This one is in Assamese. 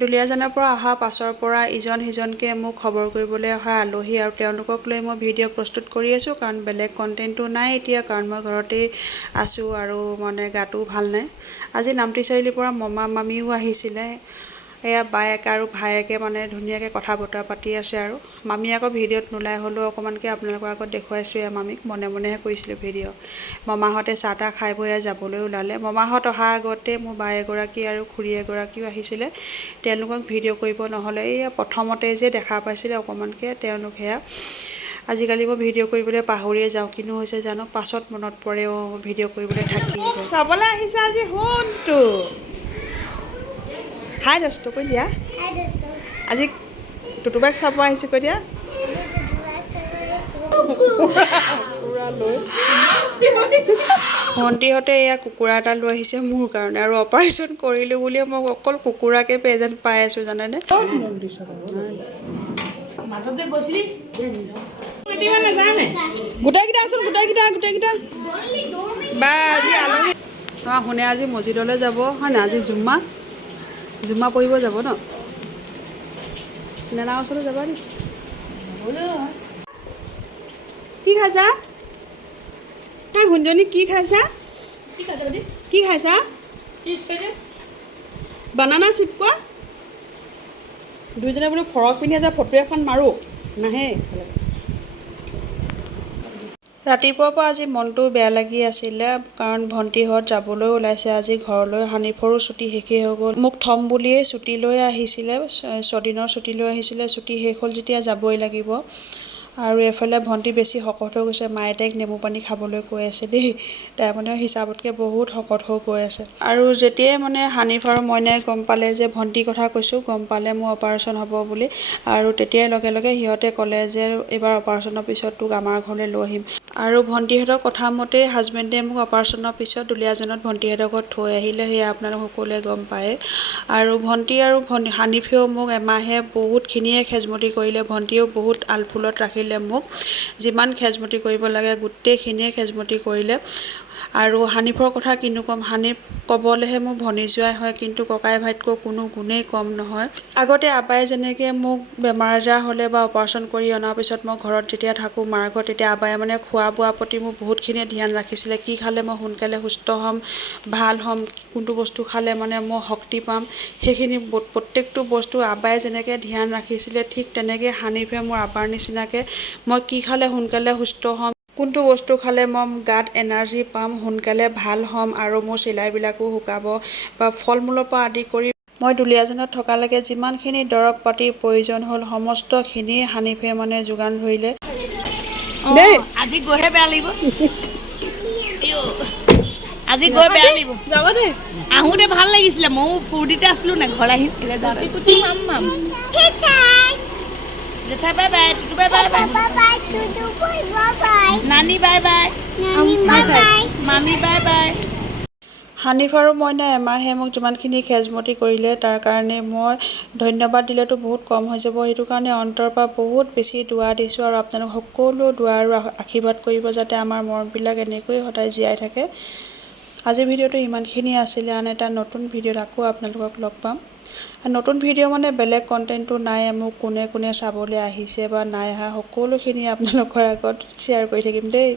দুলীয়াজানৰ পৰা অহা পাছৰ পৰা ইজন সিজনকে মোক খবৰ কৰিবলৈ অহা আলহী আৰু তেওঁলোকক লৈ মই ভিডিঅ' প্ৰস্তুত কৰি আছোঁ, কাৰণ বেলেগ কণ্টেণ্টটো নাই এতিয়া, কাৰণ মই ঘৰতেই আছোঁ আৰু মানে গাটোও ভাল নাই। আজি নামতি চাৰিআলিৰ পৰা মামা মামীও আহিছিলে। এয়া বায়েক আৰু ভায়েকে মানে ধুনীয়াকৈ কথা বতৰা পাতি আছে আৰু মামী আকৌ ভিডিঅ'ত নোলাই হ'লেও অকণমানকৈ আপোনালোকৰ আগত দেখুৱাইছোঁ। এয়া মামীক মনে মনেহে কৰিছিলোঁ ভিডিঅ'। মামাহঁতে চাহ তাহ খাই বৈ যাবলৈ ওলালে। মামাহঁত অহাৰ আগতে মোৰ বাই এগৰাকী আৰু খুৰী এগৰাকীও আহিছিলে। তেওঁলোকক ভিডিঅ' কৰিব নহ'লে, এইয়া প্ৰথমতে যে দেখা পাইছিলে অকণমানকৈ তেওঁলোক সেয়া। আজিকালি মই ভিডিঅ' কৰিবলৈ পাহৰিয়ে যাওঁ, কিনো হৈছে জানো, পাছত মনত পৰে ভিডিঅ' কৰিবলৈ থাকি গ'ল। চাবলৈ আহিছে আজি শুনটো হাই দস্ত কৈ দিয়া। আজি টুটুবাক চাব আহিছোঁ কৈ দিয়া। ভণ্টিহঁতে এয়া কুকুৰা এটা লৈ আহিছে মোৰ কাৰণে, আৰু অপাৰেশ্যন কৰিলোঁ বুলিয়ে মই অকল কুকুৰাকে প্ৰেজেণ্ট পাই আছোঁ জানেনে। গোটেইকেইটা আছোন, গোটেইকেইটা বা আজি আলহী শুনে আজি মছজিদলৈ যাব হয় নাই, আজি জুম্মা পঢ়িব যাব ন। নেনা ওচৰলৈ যাবা নি? কি খাইছা? শুনজনী কি খাইছা? কি খাইছা? বানানা চিপ কোৱা। দুইজনে বোলো ফৰক পিন্ধি আছে, ফটো এখন মাৰোঁ নাহে। ৰাতিপুৱাৰ পৰা আজি মনটো বেয়া লাগি আছিলে, কাৰণ ভণ্টিহঁত যাবলৈ ওলাইছে আজি ঘৰলৈ। হানিফৰো ছুটি শেষেই হৈ গ'ল। মোক থ'ম বুলিয়েই ছুটী লৈ আহিছিলে, 6 দিনৰ ছুটী লৈ আহিছিলে। ছুটী শেষ হ'ল যেতিয়া যাবই লাগিব। আৰু এফালে ভণ্টি বেছি শকত হৈ গৈছে, মায়ে তাইক নেমু পানী খাবলৈ কৈ আছে দেই। তাই মানে হিচাপতকৈ বহুত শকত হৈ গৈ আছে। আৰু যেতিয়াই মানে হানিফ আৰু মইনাই গম পালে যে, ভণ্টিৰ কথা কৈছোঁ, গম পালে মোৰ অপাৰেশ্যন হ'ব বুলি, আৰু তেতিয়াই লগে লগে সিহঁতে ক'লে যে এইবাৰ অপাৰেশ্যনৰ পিছত তোক আমাৰ ঘৰলৈ লৈ আহিম। আৰু ভণ্টিহঁতৰ কথা মতেই হাজবেণ্ডে মোক অপাৰেশ্যনৰ পিছত দুলীয়াজানত ভণ্টিহঁতৰ ঘৰত থৈ আহিলে। সেয়া আপোনালোক সকলোৱে গম পায়। আৰু ভণ্টি আৰু হানিফেও মোক এমাহে বহুতখিনিয়ে খেজমতি কৰিলে। ভণ্টিয়েও বহুত আলফুলত ৰাখিলে মোক, যিমান খেজমতি কৰিব লাগে গোটেইখিনিয়ে খেজমতি কৰিলে। আৰু হানিফৰ কথা কিনো ক'ম, হানিফ ক'বলৈহে মোৰ ভনীজোৱাই হয়, কিন্তু ককাই ভাইতকৈ কোনো গুণেই কম নহয়। আগতে আবাই যেনেকৈ মোক বেমাৰ আজাৰ হ'লে বা অপাৰেশ্যন কৰি অনাৰ পিছত মই ঘৰত যেতিয়া থাকোঁ মাৰ ঘৰত, তেতিয়া আবাই মানে খোৱা বোৱাৰ প্ৰতি মোৰ বহুতখিনি ধ্যান ৰাখিছিলে। কি খালে মই সোনকালে সুস্থ হ'ম, ভাল হ'ম, কোনটো বস্তু খালে মানে মই শক্তি পাম, সেইখিনি প্ৰত্যেকটো বস্তু আবাই যেনেকৈ ধ্যান ৰাখিছিলে, ঠিক তেনেকৈ হানিফে মোৰ আবাৰ নিচিনাকৈ মই কি খালে সোনকালে সুস্থ হ'ম, কোনটো বস্তু খালে মই গাত এনাৰ্জি পাম, সোনকালে ভাল হ'ম, আৰু মোৰ চিলাইবিলাকো শুকাব, বা ফল মূলৰ পৰা আদি কৰি মই দুলীয়াজানত থকালৈকে যিমানখিনি দৰৱ পাতিৰ প্ৰয়োজন হ'ল সমস্তখিনি হানিফে মানে যোগান ধৰিলে দেই। আজি গৈহে বেয়া লাগিব। আজি গৈ বেয়া লাগিব। যাব দেই। আহোঁতে ভাল লাগিছিলে, ময়ো ফূৰ্তিতে আছিলোঁ নে ঘৰলৈ আহিম। জাপি কুটি মাম জেঠাই bye bye, Tutu bye bye bye, নানি বাই বাই, মামী বাই বাই। হানিফ আৰু মইনা এমাহে মোক যিমানখিনি খেজমতি কৰিলে, তাৰ কাৰণে মই ধন্যবাদ দিলেতো বহুত কম হৈ যাব। সেইটো কাৰণে অন্তৰৰ পৰা বহুত বেছি দোৱা দিছোঁ, আৰু আপোনালোক সকলো দোৱা আৰু আশীৰ্বাদ কৰিব যাতে আমাৰ মৰমবিলাক এনেকৈয়ে সদায় জীয়াই থাকে। আজিৰ ভিডিঅ'টো ইমানখিনি আছিলে। আন এটা নতুন ভিডিঅ'ত আকৌ আপোনালোকক লগ পাম। নতুন ভিডিঅ' মানে বেলেগ কণ্টেণ্টটো নাই, মোক কোনে কোনে চাবলৈ আহিছে বা নাই অহা সকলোখিনি আপোনালোকৰ আগত শ্বেয়াৰ কৰি থাকিম দেই।